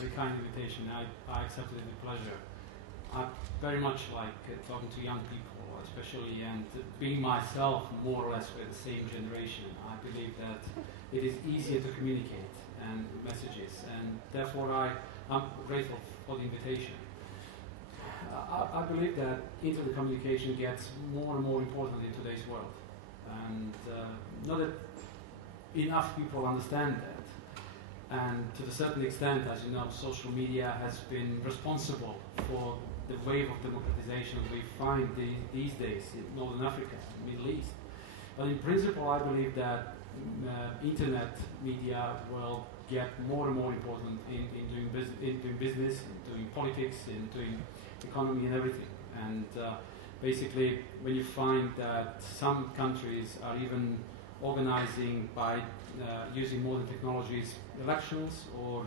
Very kind invitation. I accepted it with pleasure. I very much like talking to young people, especially, and being myself more or less with the same generation. I believe that it is easier to communicate and messages, and therefore I'm grateful for the invitation. I believe that internet communication gets more and more important in today's world, and not that enough people understand that. And to a certain extent, as you know, social media has been responsible for the wave of democratization we find these days in Northern Africa and Middle East. But in principle, I believe that internet media will get more and more important in doing business, in doing politics, in doing economy and everything. And basically, when you find that some countries are even organizing by using modern technologies, elections or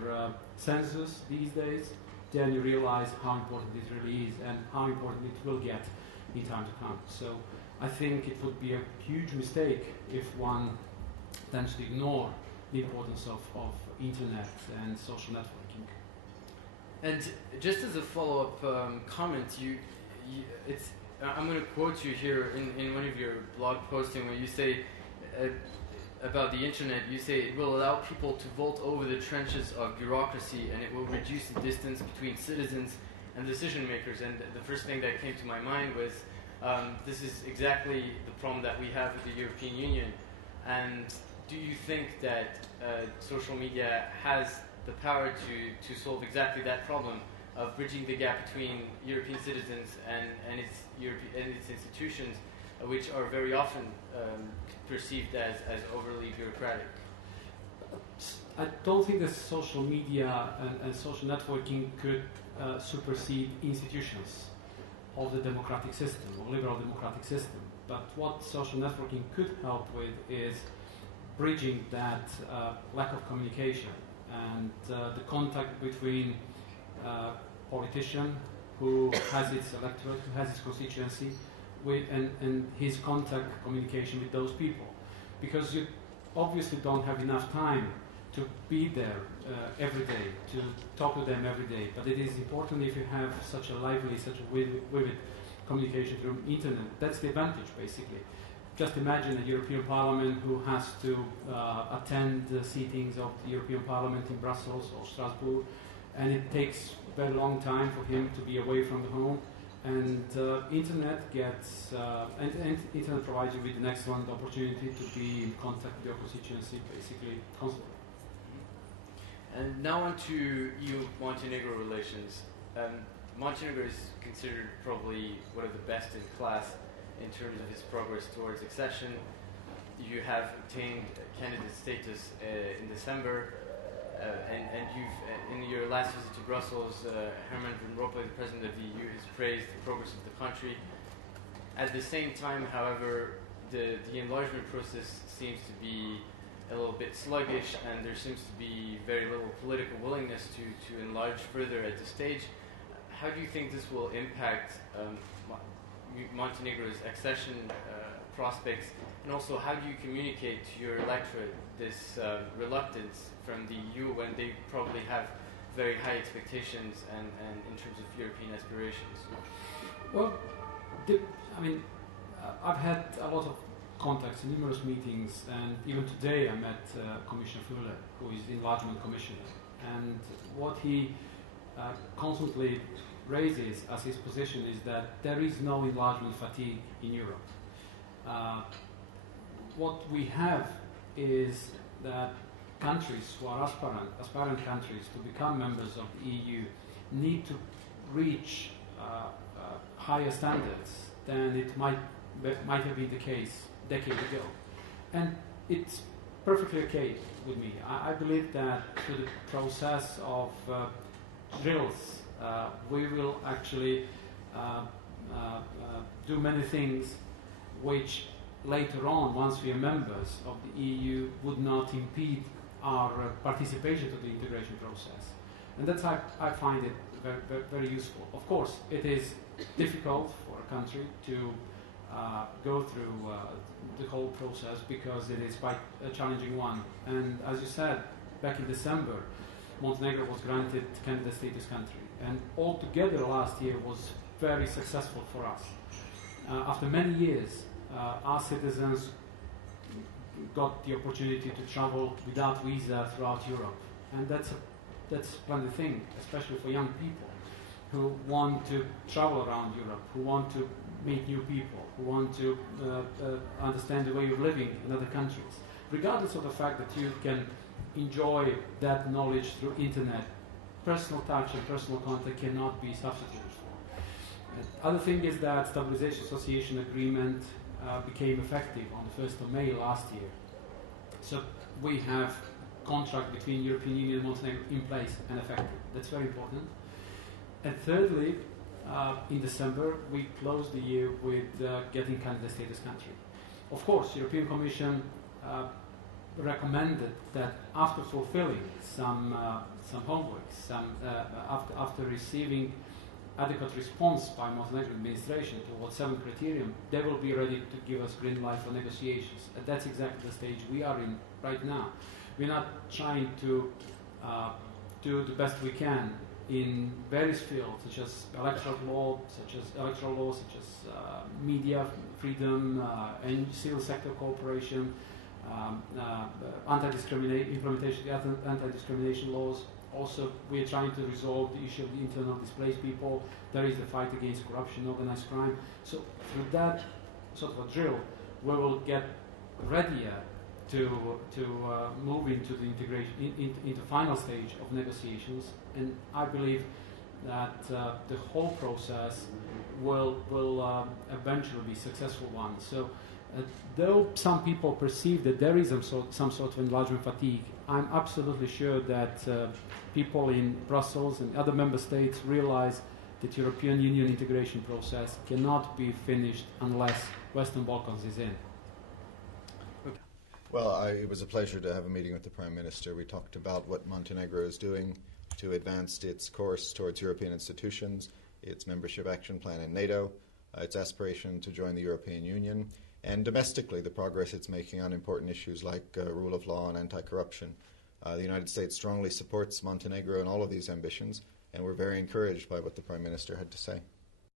census these days, then you realize how important it really is and how important it will get in time to come. So I think it would be a huge mistake if one tends to ignore the importance of internet and social networking. And just as a follow-up comment, I'm going to quote you here in one of your blog posting where you say about the internet, you say it will allow people to vault over the trenches of bureaucracy and it will reduce the distance between citizens and decision makers. And the first thing that came to my mind was this is exactly the problem that we have with the European Union. And do you think that social media has the power to solve exactly that problem of bridging the gap between European citizens and its institutions, which are very often perceived as overly bureaucratic? I don't think that social media and social networking could supersede institutions of the democratic system, or liberal democratic system. But what social networking could help with is bridging that lack of communication and the contact between politician who has its electorate, who has its constituency, and his contact communication with those people, because you obviously don't have enough time to be there every day, to talk to them every day. But it is important if you have such a lively, such a vivid communication through internet. That's the advantage, basically. Just imagine a European Parliament who has to attend the sittings of the European Parliament in Brussels or Strasbourg, and it takes a very long time for him to be away from the home. And internet gets and internet provides you with an excellent opportunity to be in contact with your constituency, basically constantly. And now on to EU-Montenegro relations. Montenegro is considered probably one of the best in class in terms of its progress towards accession. You have obtained candidate status in December. And you've, in your last visit to Brussels, Herman Van Rompuy, the President of the EU, has praised the progress of the country. At the same time, however, the enlargement process seems to be a little bit sluggish, and there seems to be very little political willingness to enlarge further at this stage. How do you think this will impact Montenegro's accession prospects, and also how do you communicate to your electorate this reluctance from the EU when they probably have very high expectations and in terms of European aspirations? Well, I've had a lot of contacts, numerous meetings, and even today I met Commissioner Füle, who is the Enlargement Commissioner, and what he constantly raises as his position is that there is no enlargement fatigue in Europe. What we have is that countries who are aspirant countries to become members of the EU need to reach higher standards than it might have been the case a decade ago. And it's perfectly okay with me. I believe that through the process of drills, we will actually do many things which later on, once we are members of the EU, would not impede our participation to the integration process. And that's how I find it very, very useful. Of course, it is difficult for a country to go through the whole process because it is quite a challenging one. And as you said, back in December, Montenegro was granted candidate status country. And altogether last year was very successful for us. After many years, our citizens got the opportunity to travel without visa throughout Europe. And that's a splendid thing, especially for young people who want to travel around Europe, who want to meet new people, who want to understand the way of living in other countries. Regardless of the fact that you can enjoy that knowledge through internet, personal touch and personal contact cannot be substituted for. Other thing is that Stabilization Association Agreement became effective on the 1st of May last year. So we have contract between European Union and Montenegro in place and effective. That's very important. And thirdly, in December, we closed the year with getting candidate status country. Of course, European Commission recommended that after fulfilling some homework, after receiving adequate response by Montenegrin administration towards 7 criterion, they will be ready to give us green light for negotiations. And that's exactly the stage we are in right now. We're not trying to do the best we can in various fields, such as electoral law, such as media freedom, and civil sector cooperation, implementation of the anti-discrimination laws. Also, we are trying to resolve the issue of the internal displaced people. There is the fight against corruption, organized crime. So through that sort of a drill, we will get readier to move into the integration, into final stage of negotiations. And I believe that the whole process will eventually be a successful one. So though some people perceive that there is some sort of enlargement fatigue, I'm absolutely sure that people in Brussels and other member states realize that European Union integration process cannot be finished unless Western Balkans is in. Well, it was a pleasure to have a meeting with the Prime Minister. We talked about what Montenegro is doing to advance its course towards European institutions, its membership action plan in NATO, its aspiration to join the European Union, and domestically the progress it's making on important issues like rule of law and anti-corruption. The United States strongly supports Montenegro in all of these ambitions, and we're very encouraged by what the Prime Minister had to say.